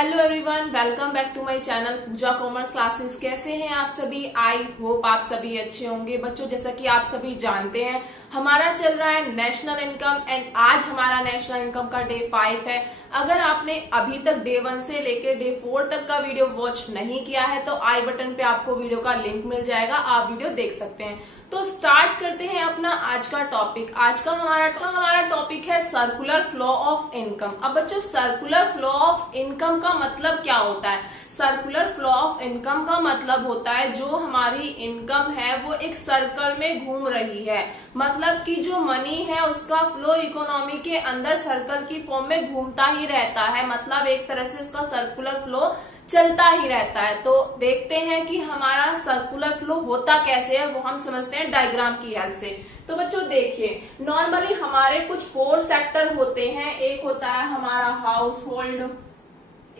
Hello everyone, welcome back to my channel Pooja commerce classes. कैसे हैं आप सभी? आई होप आप सभी अच्छे होंगे। बच्चों, जैसा कि आप सभी जानते हैं, हमारा चल रहा है नेशनल इनकम एंड आज हमारा नेशनल इनकम का डे 5 है। अगर आपने अभी तक डे 1 से लेकर डे 4 तक का वीडियो वॉच नहीं किया है तो आई बटन पे आपको वीडियो का लिंक मिल जाएगा, आप वीडियो देख सकते हैं। तो स्टार्ट करते हैं अपना आज का टॉपिक। आज का हमारा टॉपिक है सर्कुलर फ्लो ऑफ इनकम। अब बच्चों, सर्कुलर फ्लो ऑफ इनकम का मतलब क्या होता है? सर्कुलर फ्लो ऑफ इनकम का मतलब होता है जो हमारी इनकम है वो एक सर्कल में घूम रही है। मतलब कि जो मनी है उसका फ्लो इकोनॉमी के अंदर सर्कल की फॉर्म में घूमता ही रहता है। मतलब एक तरह से उसका सर्कुलर फ्लो चलता ही रहता है। तो देखते हैं कि हमारा सर्कुलर फ्लो होता कैसे है, वो हम समझते हैं डायग्राम की हेल्प से। तो बच्चों देखिए, नॉर्मली हमारे कुछ 4 सेक्टर होते हैं। एक होता है हमारा हाउस होल्ड,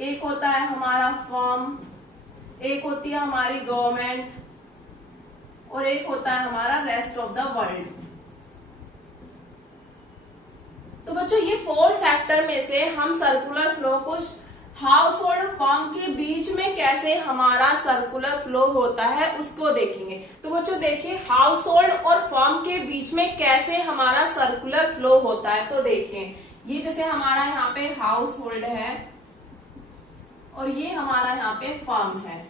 एक होता है हमारा फर्म, एक होती है हमारी गवर्नमेंट और एक होता है हमारा रेस्ट ऑफ द वर्ल्ड। तो बच्चों, ये 4 सेक्टर में से हम सर्कुलर फ्लो को हाउस होल्ड फर्म के बीच में कैसे हमारा सर्कुलर फ्लो होता है उसको देखेंगे। तो बच्चों देखिए, हाउस होल्ड और फर्म के बीच में कैसे हमारा सर्कुलर फ्लो होता है। तो देखिए, ये जैसे हमारा यहाँ पे हाउस होल्ड है और ये हमारा यहाँ पे फर्म है।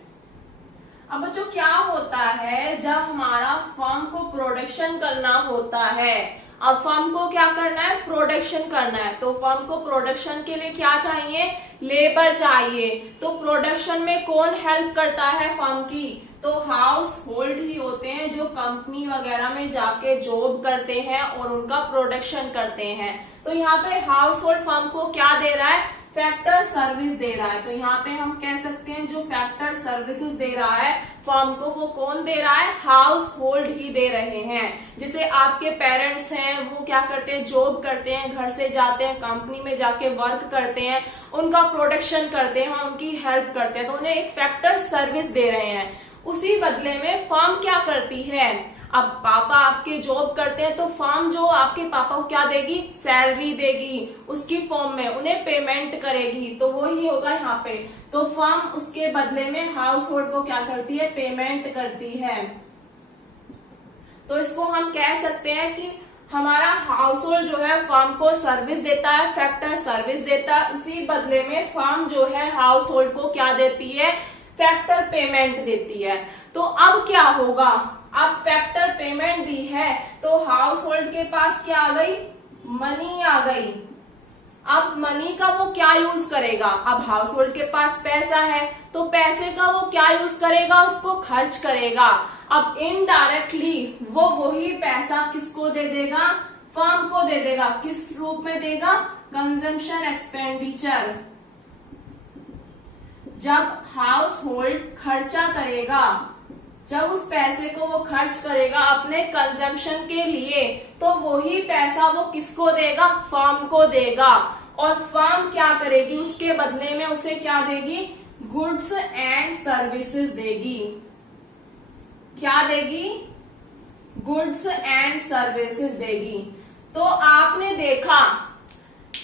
अब बच्चों क्या होता है, जब हमारा फर्म को प्रोडक्शन करना होता है, अब फर्म को क्या करना है? प्रोडक्शन करना है। तो फर्म को प्रोडक्शन के लिए क्या चाहिए? लेबर चाहिए। तो प्रोडक्शन में कौन हेल्प करता है फर्म की? तो हाउस होल्ड ही होते हैं जो कंपनी वगैरह में जाके जॉब करते हैं और उनका प्रोडक्शन करते हैं। तो यहाँ पे हाउस होल्ड फर्म को क्या दे रहा है? फैक्टर सर्विस दे रहा है। तो यहाँ पे हम कह सकते हैं जो फैक्टर सर्विसेज दे रहा है फर्म को, वो कौन दे रहा है? हाउस होल्ड ही दे रहे हैं। जैसे आपके पेरेंट्स हैं, वो क्या करते हैं? जॉब करते हैं, घर से जाते हैं, कंपनी में जाके वर्क करते हैं, उनका प्रोडक्शन करते हैं, उनकी हेल्प करते हैं, तो उन्हें एक फैक्टर सर्विस दे रहे हैं। उसी बदले में फर्म क्या करती है? अब पापा आपके जॉब करते हैं तो फर्म जो आपके पापा को क्या देगी? सैलरी देगी, उसकी फॉर्म में उन्हें पेमेंट करेगी। तो वो ही होगा यहाँ पे। तो फर्म उसके बदले में हाउस होल्ड को क्या करती है? पेमेंट करती है। तो इसको हम कह सकते हैं कि हमारा हाउस होल्ड जो है फर्म को सर्विस देता है, फैक्टर सर्विस देता है, उसी बदले में फर्म जो है हाउस होल्ड को क्या देती है? फैक्टर पेमेंट देती है। तो अब क्या होगा? अब फैक्टर पेमेंट दी है तो हाउस होल्ड के पास क्या आ गई? मनी आ गई। अब मनी का वो क्या यूज करेगा? अब हाउस होल्ड के पास पैसा है तो पैसे का वो क्या यूज करेगा? उसको खर्च करेगा। अब इनडायरेक्टली वो वही पैसा किसको दे देगा? फर्म को दे देगा। किस रूप में देगा? Consumption expenditure. जब हाउस होल्ड खर्चा करेगा, जब उस पैसे को वो खर्च करेगा अपने कंजम्पशन के लिए, तो वही पैसा वो किसको देगा? फर्म को देगा। और फर्म क्या करेगी? उसके बदले में उसे क्या देगी? गुड्स एंड सर्विसेज देगी। क्या देगी? गुड्स एंड सर्विसेज देगी। तो आपने देखा,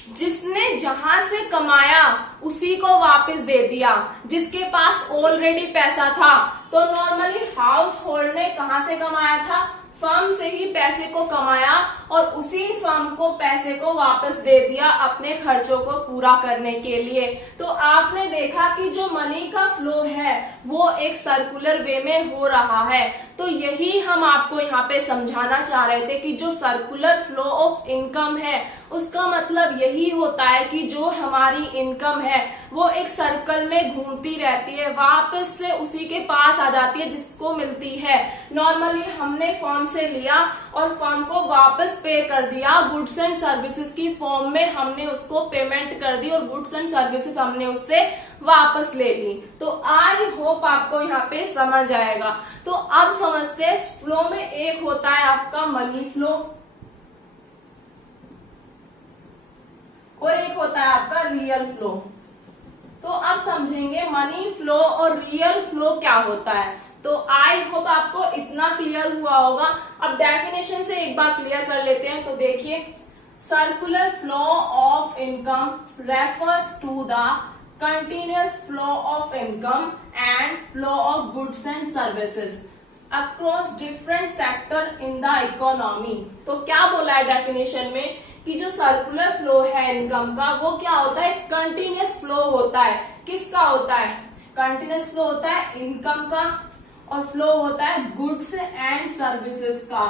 जिसने जहां से कमाया उसी को वापस दे दिया, जिसके पास ऑलरेडी पैसा था। तो नॉर्मली हाउस होल्ड ने कहां से कमाया था? फर्म से ही पैसे को कमाया और उसी फर्म को पैसे को वापस दे दिया अपने खर्चों को पूरा करने के लिए। तो आपने देखा कि जो मनी का फ्लो है वो एक सर्कुलर वे में हो रहा है। तो यही हम आपको यहाँ पे समझाना चाह रहे थे कि जो सर्कुलर फ्लो ऑफ इनकम है उसका मतलब यही होता है कि जो हमारी इनकम है वो एक सर्कल में घूमती रहती है, वापस से उसी के पास आ जाती है जिसको मिलती है। नॉर्मली हमने फर्म से लिया और फर्म को वापस पे कर दिया, गुड्स एंड सर्विसेज की फॉर्म में हमने उसको पेमेंट कर दी और गुड्स एंड सर्विसेज हमने उससे वापस ले ली। तो आई होप आपको यहाँ पे समझ आएगा। तो अब समझते हैं, फ्लो में एक होता है आपका मनी फ्लो और एक होता है आपका रियल फ्लो। तो अब समझेंगे मनी फ्लो और रियल फ्लो क्या होता है। तो आई होप आपको इतना क्लियर हुआ होगा। अब डेफिनेशन से एक बार क्लियर कर लेते हैं। तो देखिए, circular flow of income refers to the continuous flow of income and flow of goods and services across different sector in the economy। तो क्या बोला है डेफिनेशन में कि जो सर्कुलर फ्लो है इनकम का वो क्या होता है, कंटिन्यूस फ्लो होता है। किसका होता है, कंटिन्यूस फ्लो होता है इनकम का, और फ्लो होता है गुड्स एंड सर्विसेज का।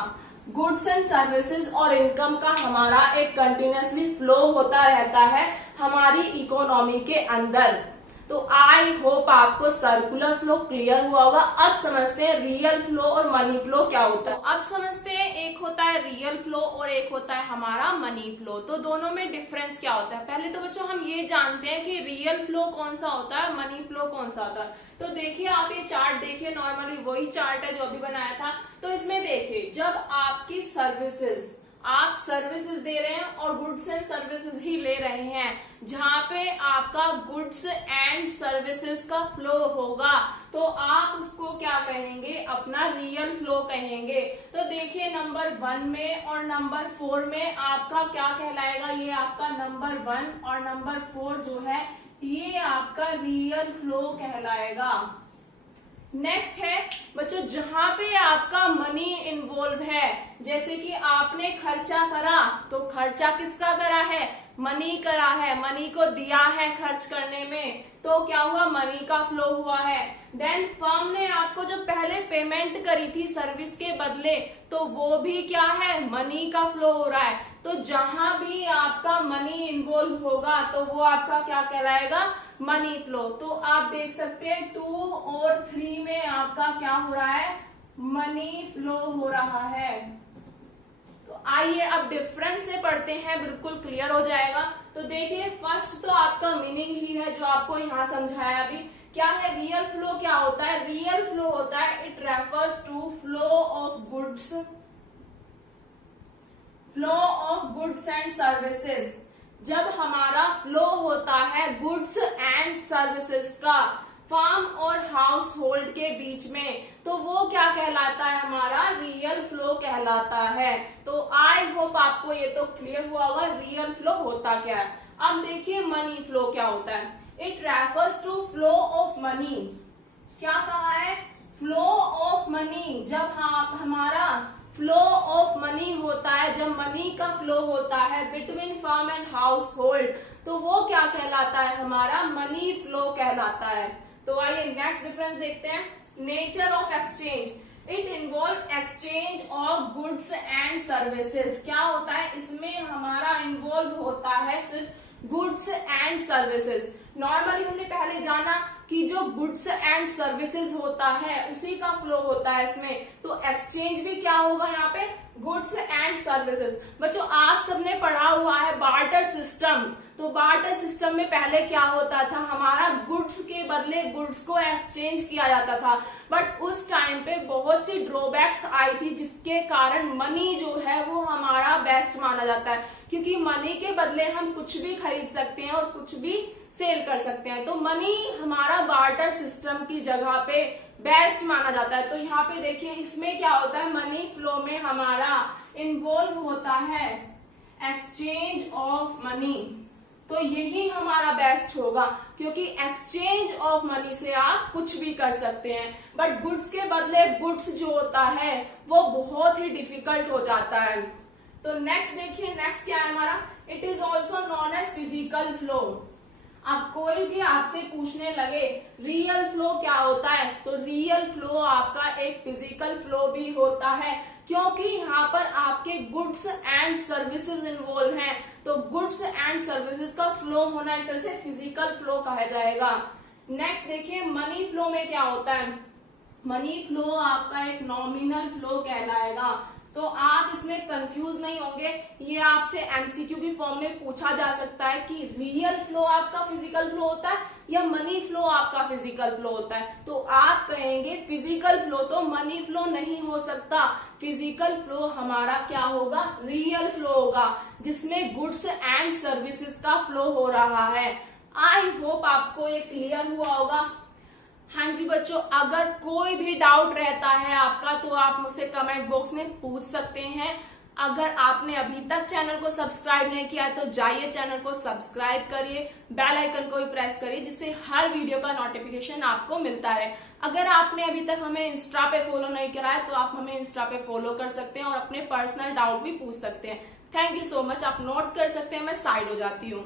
गुड्स एंड सर्विसेज और इनकम का हमारा एक कंटिन्यूसली फ्लो होता रहता है हमारी इकोनॉमी के अंदर। तो आई होप आपको सर्कुलर फ्लो क्लियर हुआ होगा। अब समझते हैं रियल फ्लो और मनी फ्लो क्या होता है। अब समझते हैं एक होता है रियल फ्लो और एक होता है हमारा मनी फ्लो। तो दोनों में डिफरेंस क्या होता है। पहले तो बच्चों हम ये जानते हैं कि रियल फ्लो कौन सा होता है, मनी फ्लो कौन सा होता है। तो देखिए आप ये चार्ट देखिए, नॉर्मली वही चार्ट है जो अभी बनाया था। तो इसमें देखिए जब आपकी सर्विसेज, आप सर्विसेज दे रहे हैं और गुड्स एंड सर्विसेज ही ले रहे हैं, जहां पे आपका गुड्स एंड सर्विसेज का फ्लो होगा तो आप उसको क्या कहेंगे, अपना रियल फ्लो कहेंगे। तो देखिए नंबर 1 में और नंबर 4 में आपका क्या कहलाएगा, ये आपका नंबर 1 और नंबर 4 जो है ये आपका रियल फ्लो कहलाएगा। नेक्स्ट है बच्चों जहां पे आपका मनी इन्वॉल्व है, जैसे कि आपने खर्चा करा तो खर्चा किसका करा है, मनी करा है, मनी को दिया है खर्च करने में, तो क्या हुआ, मनी का फ्लो हुआ है। देन फर्म ने आपको जो पहले पेमेंट करी थी सर्विस के बदले तो वो भी क्या है, मनी का फ्लो हो रहा है। तो जहां भी आपका मनी इन्वॉल्व होगा तो वो आपका क्या कहलाएगा, मनी फ्लो। तो आप देख सकते हैं 2 और 3 में आपका क्या हो रहा है, मनी फ्लो हो रहा है। तो आइए अब डिफरेंस से पढ़ते हैं, बिल्कुल क्लियर हो जाएगा। तो देखिए फर्स्ट तो आपका मीनिंग ही है जो आपको यहाँ समझाया अभी। क्या है रियल फ्लो, क्या होता है, रियल फ्लो होता है it refers to flow of goods, flow of goods and services. जब हमारा फ्लो होता है गुड्स एंड सर्विसेज का फार्म और हाउस होल्ड के बीच में, तो वो क्या कहलाता है, हमारा रियल फ्लो कहलाता है। तो आई होप आपको ये तो क्लियर हुआ होगा रियल फ्लो होता क्या है। अब देखिए मनी फ्लो क्या होता है, it refers to flow of money. क्या कहा है, फ्लो ऑफ मनी। जब हमारा फ्लो ऑफ मनी होता है, जब मनी का फ्लो होता है between firm and house hold, तो वो क्या कहलाता है, हमारा मनी फ्लो कहलाता है। तो आइए नेक्स्ट डिफरेंस देखते हैं, nature of exchange. It involve exchange of goods and services. क्या होता है, इसमें हमारा इन्वॉल्व होता है सिर्फ गुड्स एंड सर्विसेज। नॉर्मली हमने पहले जाना कि जो गुड्स एंड सर्विसेज होता है उसी का फ्लो होता है इसमें, तो एक्सचेंज भी क्या होगा यहाँ पे, गुड्स एंड सर्विसेज। बच्चों आप सबने पढ़ा हुआ है बार्टर सिस्टम। तो बार्टर सिस्टम में पहले क्या होता था, हमारा गुड्स के बदले गुड्स को एक्सचेंज किया जाता था। बट उस टाइम पे बहुत सी ड्रॉबैक्स आई थी जिसके कारण मनी जो है वो हमारा बेस्ट माना जाता है, क्योंकि मनी के बदले हम कुछ भी खरीद सकते हैं और कुछ भी सेल कर सकते हैं। तो मनी हमारा बार्टर सिस्टम की जगह पे बेस्ट माना जाता है। तो यहाँ पे देखिए इसमें क्या होता है, मनी फ्लो में हमारा इन्वॉल्व होता है एक्सचेंज ऑफ मनी। तो यही हमारा बेस्ट होगा, क्योंकि एक्सचेंज ऑफ मनी से आप कुछ भी कर सकते हैं। बट गुड्स के बदले गुड्स जो होता है वो बहुत ही डिफिकल्ट हो जाता है। तो नेक्स्ट देखिए, नेक्स्ट क्या है हमारा, it is also known as physical flow. अब कोई भी आपसे पूछने लगे रियल फ्लो क्या होता है, तो रियल फ्लो आपका एक फिजिकल फ्लो भी होता है, क्योंकि यहाँ पर आपके गुड्स एंड सर्विसेज इन्वॉल्व हैं। तो गुड्स एंड सर्विसेज का फ्लो होना एक तरह से फिजिकल फ्लो कहा जाएगा। नेक्स्ट देखिए मनी फ्लो में क्या होता है, मनी फ्लो आपका एक नॉमिनल फ्लो कहलाएगा। तो आप इसमें कंफ्यूज नहीं होंगे, ये आपसे एमसीक्यू की फॉर्म में पूछा जा सकता है कि रियल फ्लो आपका फिजिकल फ्लो होता है या मनी फ्लो आपका फिजिकल फ्लो होता है। तो आप कहेंगे फिजिकल फ्लो तो मनी फ्लो नहीं हो सकता, फिजिकल फ्लो हमारा क्या होगा, रियल फ्लो होगा, जिसमें गुड्स एंड सर्विसेज का फ्लो हो रहा है। आई होप आपको ये क्लियर हुआ होगा। हाँ जी बच्चों, अगर कोई भी डाउट रहता है आपका तो आप मुझसे कमेंट बॉक्स में पूछ सकते हैं। अगर आपने अभी तक चैनल को सब्सक्राइब नहीं किया है तो जाइए चैनल को सब्सक्राइब करिए, बेल आइकन को भी प्रेस करिए, जिससे हर वीडियो का नोटिफिकेशन आपको मिलता है। अगर आपने अभी तक हमें इंस्टा पे फॉलो नहीं करा है तो आप हमें इंस्टा पे फॉलो कर सकते हैं और अपने पर्सनल डाउट भी पूछ सकते हैं। Thank you so much. आप नोट कर सकते हैं, मैं साइड हो जाती हूँ।